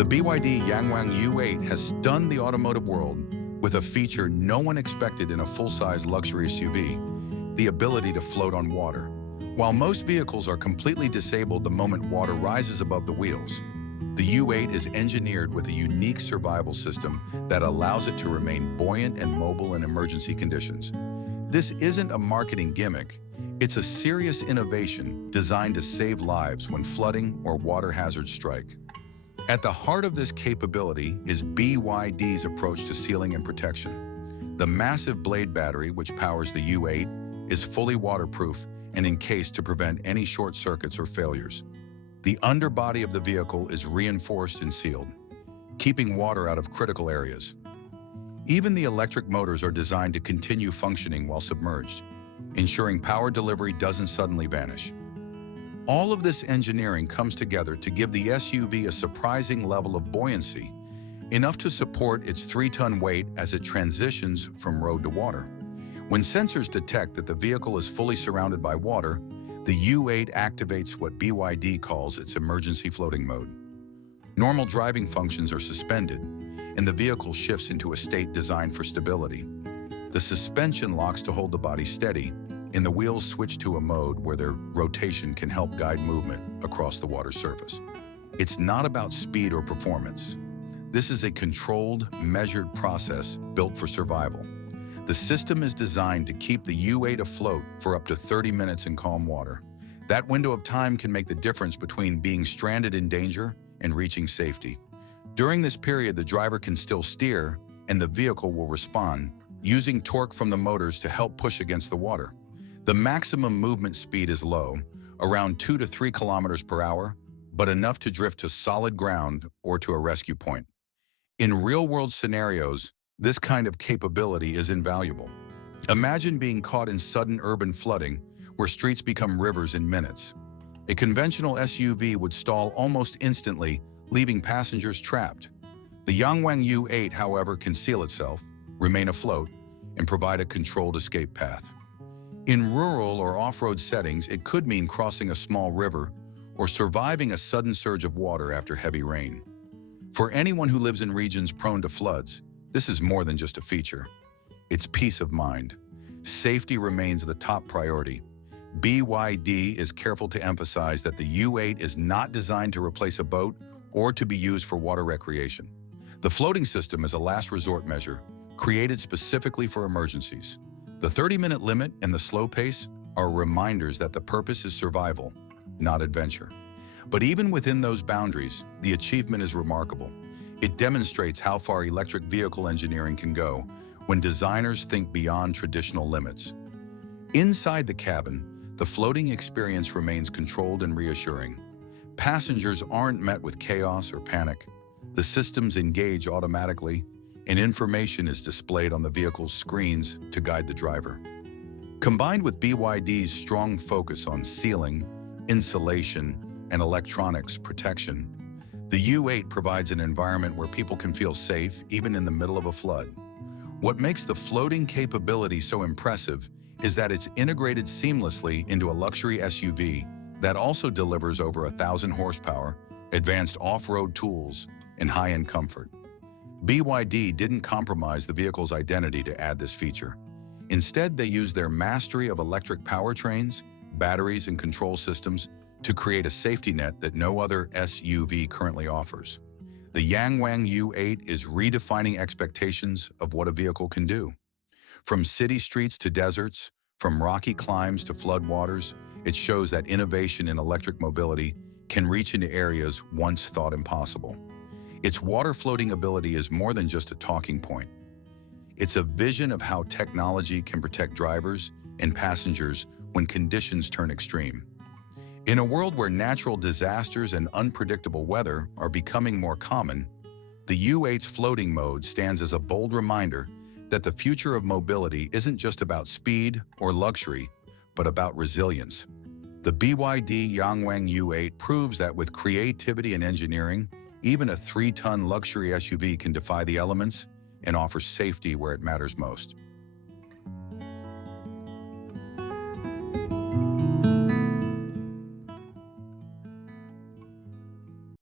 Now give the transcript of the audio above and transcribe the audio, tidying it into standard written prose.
The BYD Yangwang U8 has stunned the automotive world with a feature no one expected in a full-size luxury SUV, the ability to float on water. While most vehicles are completely disabled the moment water rises above the wheels, the U8 is engineered with a unique survival system that allows it to remain buoyant and mobile in emergency conditions. This isn't a marketing gimmick. It's a serious innovation designed to save lives when flooding or water hazards strike. At the heart of this capability is BYD's approach to sealing and protection. The massive blade battery, which powers the U8, is fully waterproof and encased to prevent any short circuits or failures. The underbody of the vehicle is reinforced and sealed, keeping water out of critical areas. Even the electric motors are designed to continue functioning while submerged, ensuring power delivery doesn't suddenly vanish. All of this engineering comes together to give the SUV a surprising level of buoyancy, enough to support its 3-ton weight as it transitions from road to water. When sensors detect that the vehicle is fully surrounded by water, the U8 activates what BYD calls its emergency floating mode. Normal driving functions are suspended, and the vehicle shifts into a state designed for stability. The suspension locks to hold the body steady, and the wheels switch to a mode where their rotation can help guide movement across the water surface. It's not about speed or performance. This is a controlled, measured process built for survival. The system is designed to keep the U8 afloat for up to 30 minutes in calm water. That window of time can make the difference between being stranded in danger and reaching safety. During this period, the driver can still steer, and the vehicle will respond, using torque from the motors to help push against the water. The maximum movement speed is low, around 2 to 3 kilometers per hour, but enough to drift to solid ground or to a rescue point. In real-world scenarios, this kind of capability is invaluable. Imagine being caught in sudden urban flooding, where streets become rivers in minutes. A conventional SUV would stall almost instantly, leaving passengers trapped. The Yangwang U8, however, can seal itself, remain afloat, and provide a controlled escape path. In rural or off-road settings, it could mean crossing a small river or surviving a sudden surge of water after heavy rain. For anyone who lives in regions prone to floods, this is more than just a feature. It's peace of mind. Safety remains the top priority. BYD is careful to emphasize that the U8 is not designed to replace a boat or to be used for water recreation. The floating system is a last resort measure, created specifically for emergencies. The 30-minute limit and the slow pace are reminders that the purpose is survival, not adventure. But even within those boundaries, the achievement is remarkable. It demonstrates how far electric vehicle engineering can go when designers think beyond traditional limits. Inside the cabin, the floating experience remains controlled and reassuring. Passengers aren't met with chaos or panic. The systems engage automatically, and information is displayed on the vehicle's screens to guide the driver. Combined with BYD's strong focus on sealing, insulation, and electronics protection, the U8 provides an environment where people can feel safe even in the middle of a flood. What makes the floating capability so impressive is that it's integrated seamlessly into a luxury SUV that also delivers over 1,000 horsepower, advanced off-road tools, and high-end comfort. BYD didn't compromise the vehicle's identity to add this feature. Instead, they used their mastery of electric powertrains, batteries, and control systems to create a safety net that no other SUV currently offers. The Yangwang U8 is redefining expectations of what a vehicle can do. From city streets to deserts, from rocky climbs to floodwaters, it shows that innovation in electric mobility can reach into areas once thought impossible. Its water floating ability is more than just a talking point. It's a vision of how technology can protect drivers and passengers when conditions turn extreme. In a world where natural disasters and unpredictable weather are becoming more common, the U8's floating mode stands as a bold reminder that the future of mobility isn't just about speed or luxury, but about resilience. The BYD Yangwang U8 proves that with creativity and engineering, even a 3-ton luxury SUV can defy the elements and offer safety where it matters most.